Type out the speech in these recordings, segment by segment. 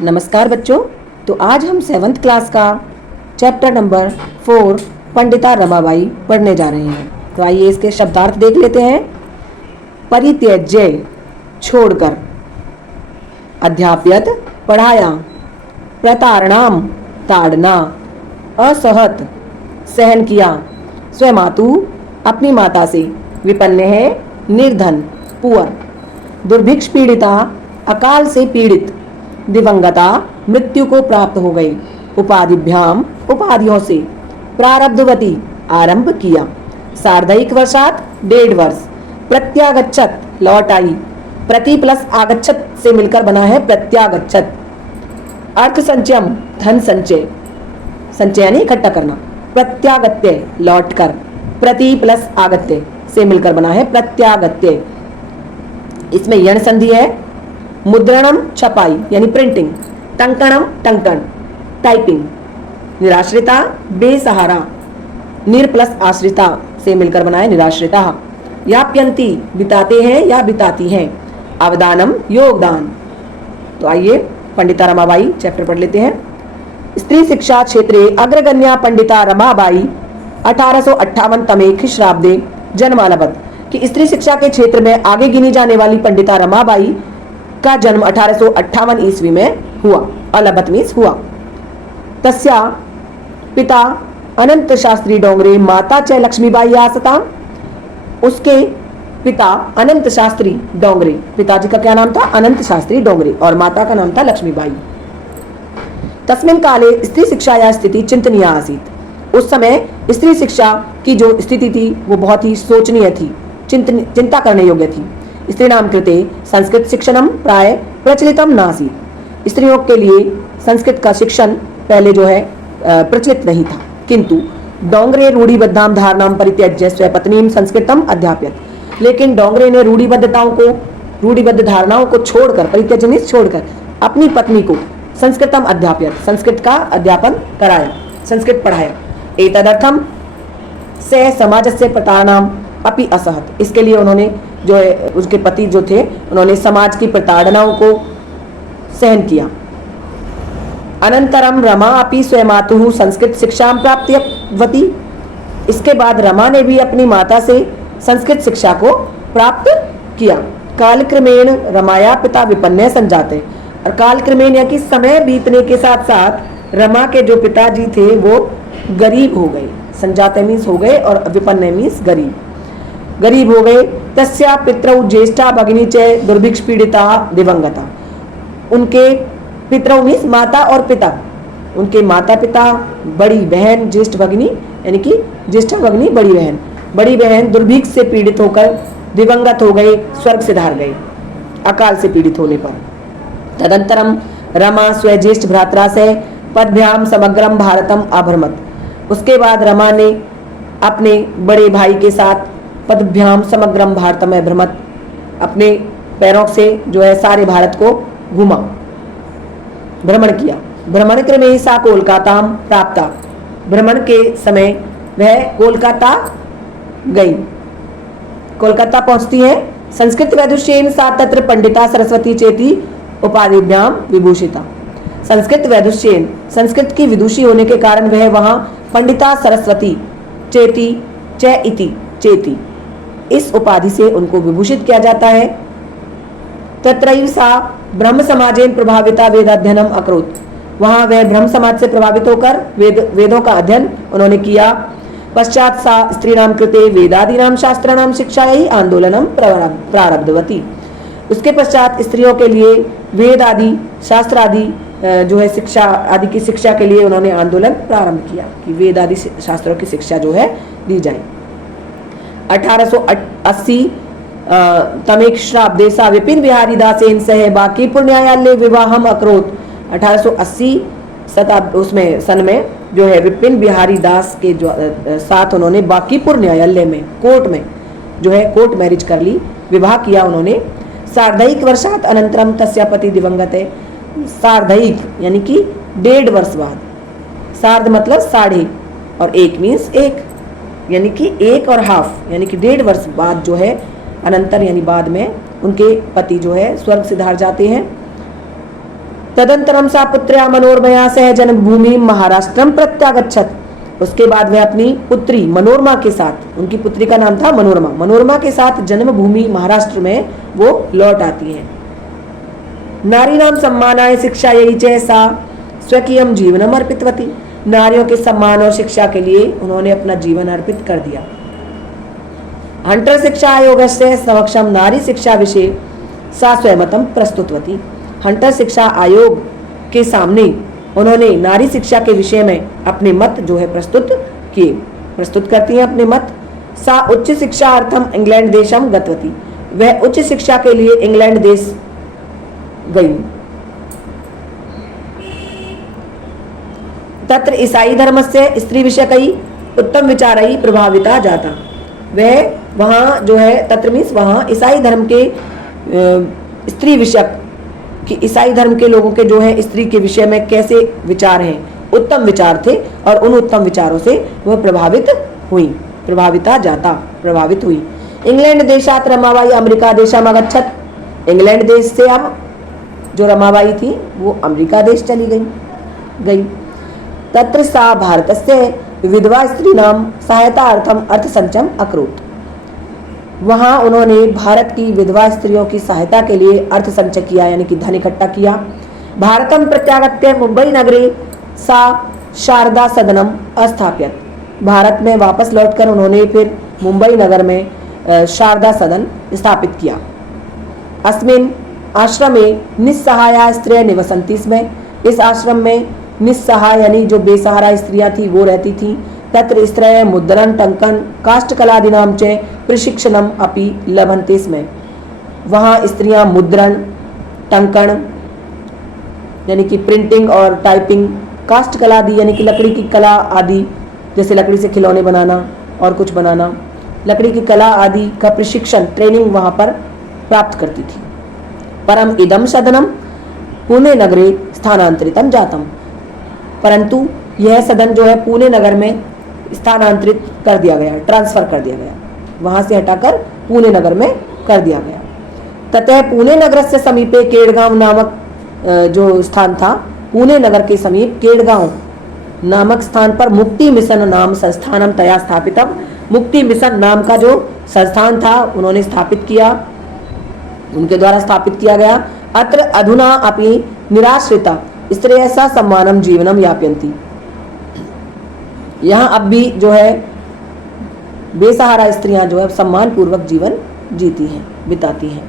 नमस्कार बच्चों। तो आज हम 7th क्लास का चैप्टर नंबर 4 पंडिता रमाबाई पढ़ने जा रहे हैं। तो आइए इसके शब्दार्थ देख लेते हैं। परित्यज्य छोड़कर, अध्याप्यत पढ़ाया, प्रतारणाम ताड़ना, असहत सहन किया, स्वमातु अपनी माता से, विपन्ने है निर्धन पुअर, दुर्भिक्ष पीड़िता अकाल से पीड़ित, दिवंगता मृत्यु को प्राप्त हो गई, उपाधिभ्याम उपाधियों से, प्रारब्धवती आरंभ किया, सार्धैक वर्षात 1.5 वर्ष, प्रत्यागच्छत लौट आई, प्रति प्लस आगच्छत से मिलकर बना है प्रत्यागच्छत, अर्थ संचयम धन संचय, संचय यानी इकट्ठा करना, प्रत्यागत्य लौट कर, प्रति प्लस आगत्य से मिलकर बना है प्रत्यागत्य। इसमें यण संधि है। मुद्रणम छपाई यानी प्रिंटिंग, टंकणम टंकन टाइपिंग, निराश्रिता बेसहारा, निर प्लस आश्रिता से मिलकर बना है निराश्रिता, याप्यंती बिताते हैं या बिताती हैं, अवदानम योगदान। तो आइए पंडिता रमाबाई चैप्टर पढ़ लेते हैं। स्त्री शिक्षा क्षेत्रे अग्रगण्या पंडिता रमाबाई 1858 तमे ख्रीष्टाब्दे जन्मालभत कि स्त्री शिक्षा के क्षेत्र में आगे गिनी जाने वाली पंडिता रमाबाई का जन्म 1858 ईस्वी में हुआ। अलभत मीन्स हुआ। तस्या पिता अनंत शास्त्री डोंगरे, माता च लक्ष्मीबाई आसता। उसके पिता अनंत शास्त्री डोंगरे, पिताजी का क्या नाम था? अनंत शास्त्री डोंगरे, और माता का नाम था लक्ष्मीबाई। तस्मिन् काले स्त्री शिक्षाया स्थिति चिंतनीय आसीत्। उस समय स्त्री शिक्षा की जो स्थिति थी वो बहुत ही शोचनीय थी, चिंता करने योग्य थी। स्त्रीणां कृते संस्कृत शिक्षणम प्राय प्रचलितम नासीत्। स्त्रियों के लिए संस्कृत का शिक्षण पहले जो है प्रचलित नहीं था। किंतु डोंगरे रूढ़िबद्धां धारणां परित्यज्य स्वपत्नीं संस्कृतम अध्याप्यत। लेकिन डोंगरे ने रूढ़िबद्ध धारणाओं को छोड़कर, परित्यज्य छोड़कर, अपनी पत्नी को संस्कृतम अध्याप्यत, संस्कृत का अध्यापन कराया, संस्कृत पढ़ाया। एतदर्थम से समाजस्य प्रताड़नां अपि असहत। इसके लिए उन्होंने जो है उसके पति जो थे उन्होंने समाज की प्रताड़नाओं को सहन किया। अनंतरम रमा अपि स्वमातुः संस्कृत शिक्षा प्राप्तवती। इसके बाद रमा ने भी अपनी माता से संस्कृत शिक्षा को प्राप्त किया। कालक्रमेण रमाया पिता विपन्ने संजाते। और कालक्रमेण या कि समय बीतने के साथ साथ रमा के जो पिताजी थे वो गरीब हो गए। संजाते मीन्स हो गए और विपन्ने मीन्स गरीब हो गए। तस्या पितरौ ज्येष्ठा भगिनी च दुर्भिक्ष पीड़िता दिवंगता। उनके पितरौ मीन्स माता और पिता, उनके माता पिता, बड़ी बहन ज्येष्ठ भगिनी यानी कि ज्येष्ठा भगिनी बड़ी बहन दुर्भिक्ष से पीड़ित होकर दिवंगत हो गए, स्वर्ग से धार गए अकाल से पीड़ित होने पर। तदंतरम रमा स्वज्येष्ठ भ्रात्रा से पदभ्याम समग्रम भारतम अभ्रमत। उसके बाद रमा ने अपने बड़े भाई के साथ पदभ्याम समग्रम भारतम अभ्रमत, अपने पैरों से जो है सारे भारत को घुमा, भ्रमण किया। भ्रमण क्रमे सा कोलकाता प्राप्ता। भ्रमण के समय वह कोलकाता गई, कोलकाता पहुंचती है। संस्कृत वैदुष्येन सा तत्र पंडिता सरस्वती चेती उपाधिभ्याम विभूषिता। संस्कृत वैदुष्येन, संस्कृत की विदुषी होने के कारण वह वहां पंडिता सरस्वती चेती च इति चेती, इस उपाधि से उनको विभूषित किया जाता है। तत्रैव सा ब्रह्म समाजेन प्रभाविता वेदाध्ययनम अकरोत्। वहां वह ब्रह्म समाज से प्रभावित होकर वेदों का अध्ययन उन्होंने किया। पश्चात सा स्त्रीणां कृते वेदादीनां शास्त्राणां शिक्षायै आंदोलनम प्रारब्धवती। उसके पश्चात स्त्रियों के लिए वेद आदि शास्त्र आदि जो है शिक्षा आदि की शिक्षा के लिए उन्होंने आंदोलन प्रारंभ किया कि वेद आदि शास्त्रों की शिक्षा जो है दी जाए। 1880 तमे ख्रीष्टाब्दे सा विपिन बिहारी दासेन सह बांकीपुर न्यायालय विवाहम अकरोत्। 1880 उसमें सन में जो है विपिन बिहारी दास के जो साथ उन्होंने बांकीपुर न्यायालय में, कोर्ट में जो है कोर्ट मैरिज कर ली, विवाह किया उन्होंने। सार्धैक वर्षात अनंतरम तस्या पति दिवंगत है। सार्धैक यानी कि 1.5 वर्ष बाद, सार्ध मतलब साढ़े और एक मीन्स एक, यानी कि 1 और हाफ यानी कि 1.5 वर्ष बाद जो है अनंतर यानी बाद में उनके पति जो है स्वर्ग से धार जाते हैं। तदंतरम सा पुत्र्या मनोरमया सह जन्मभूमि महाराष्ट्रम प्रत्यागच्छत। उसके बाद वह अपनी पुत्री मनोरमा के साथ, उनकी पुत्री का नाम था मनोरमा, मनोरमा के साथ जन्मभूमि महाराष्ट्र में वो लौट आती हैं। नारी नाम सम्मानाय शिक्षा यही च सा स्वकीयम जीवनम अर्पितवती। नारियों के सम्मान और शिक्षा के लिए उन्होंने अपना जीवन अर्पित कर दिया। हंटर शिक्षा आयोग से समक्षम नारी शिक्षा विषय सा स्वयंतम प्रस्तुतवती। हंटर शिक्षा आयोग के सामने उन्होंने नारी शिक्षा के विषय में अपने मत जो है प्रस्तुत करती हैं अपने मत। सा उच्च शिक्षा अर्थम इंग्लैंड देशम गतवती। वह उच्च शिक्षा के लिए इंग्लैंड देश गई। तत्र ईसाई धर्म से स्त्री विषयकई उत्तम विचारई प्रभाविता जाता। वह वहाँ जो है तत्र मीन्स वहाँ ईसाई धर्म के स्त्री विषयक कि ईसाई धर्म के लोगों के जो है स्त्री के विषय में कैसे विचार हैं, उत्तम विचार थे और उन उत्तम विचारों से वह प्रभावित हुई। इंग्लैंड देशात रमाबाई अमेरिका देशम अगच्छत। इंग्लैंड देश से अब जो रमाबाई थी वो अमेरिका देश चली गई। तत्र सा भारतस्य विधवा स्त्रीणाम सहायता अर्थम अर्थ संचम अकरोत्। वहाँ उन्होंने भारत की विधवा स्त्रियों की सहायता के लिए अर्थ संचय किया, यानी कि धन इकट्ठा किया। भारतम प्रत्यागत्य मुंबई नगरे सा शारदा सदनम अस्थाप्यत। भारत में वापस लौटकर उन्होंने फिर मुंबई नगर में शारदा सदन स्थापित किया। अस्मिन् आश्रमे निस्सहाया स्त्रियः निवसन्ति स्म। इस आश्रम में निस्सहाय यानी जो बेसहारा स्त्रियां थी वो रहती थी। तत्र स्त्रय मुद्रण टंकन काष्ठकलादीनां च प्रशिक्षणम अपि लभन्ते स्म। वहाँ स्त्रियां मुद्रण टंकन यानी कि प्रिंटिंग और टाइपिंग, काष्ठकला आदि यानी कि लकड़ी की कला आदि, जैसे लकड़ी से खिलौने बनाना और कुछ बनाना, लकड़ी की कला आदि का प्रशिक्षण ट्रेनिंग वहाँ पर प्राप्त करती थी। परम इदम सदनम पुणे नगरे स्थानांतरितम जातम। परंतु यह सदन जो है पुणे नगर में स्थानांतरित कर दिया गया, ट्रांसफर कर दिया गया, वहां से हटाकर पुणे नगर में कर दिया गया। ततः पुणे नगर से समीपे केड़गांव नामक जो स्थान था, पुणे नगर के समीप केड़गांव नामक स्थान पर मुक्ति मिशन नाम संस्थानम तया स्थापितम। मुक्ति मिशन नाम का जो संस्थान था उन्होंने स्थापित किया, उनके द्वारा स्थापित किया गया। अत्र अधुना अपि निराश्रिता स्त्रियः सम्मानम जीवनम यापयन्ति। यहाँ अब भी जो है बेसहारा स्त्रियां जो है सम्मान पूर्वक जीवन जीती हैं, बिताती हैं।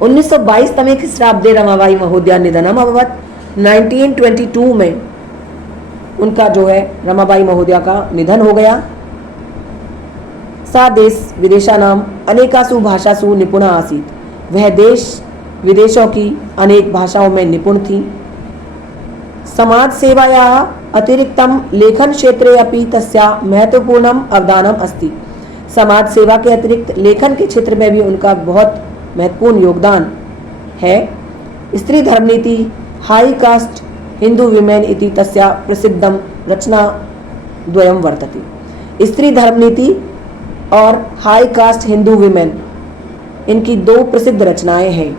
1922 तमे ख्रीष्टाब्दे रमाबाई महोदया निधनम अभवत्। 1922 में उनका जो है रमाबाई महोदया का निधन हो गया। सा देश विदेशानाम अनेकासु भाषासु निपुणा आसीत्। वह देश विदेशों की अनेक भाषाओं में निपुण थी। समाज सेवायाः अतिरिक्तम लेखन क्षेत्रे अपि तस्या महत्वपूर्णम अवदानम अस्ति। समाज सेवा के अतिरिक्त लेखन के क्षेत्र में भी उनका बहुत महत्वपूर्ण योगदान है। स्त्री धर्मनीति हाई कास्ट हिंदू विमेन इति तस्या प्रसिद्धम रचना द्वयम वर्तते। स्त्री धर्मनीति और हाई कास्ट हिंदू विमेन, इनकी दो प्रसिद्ध रचनाएं हैं।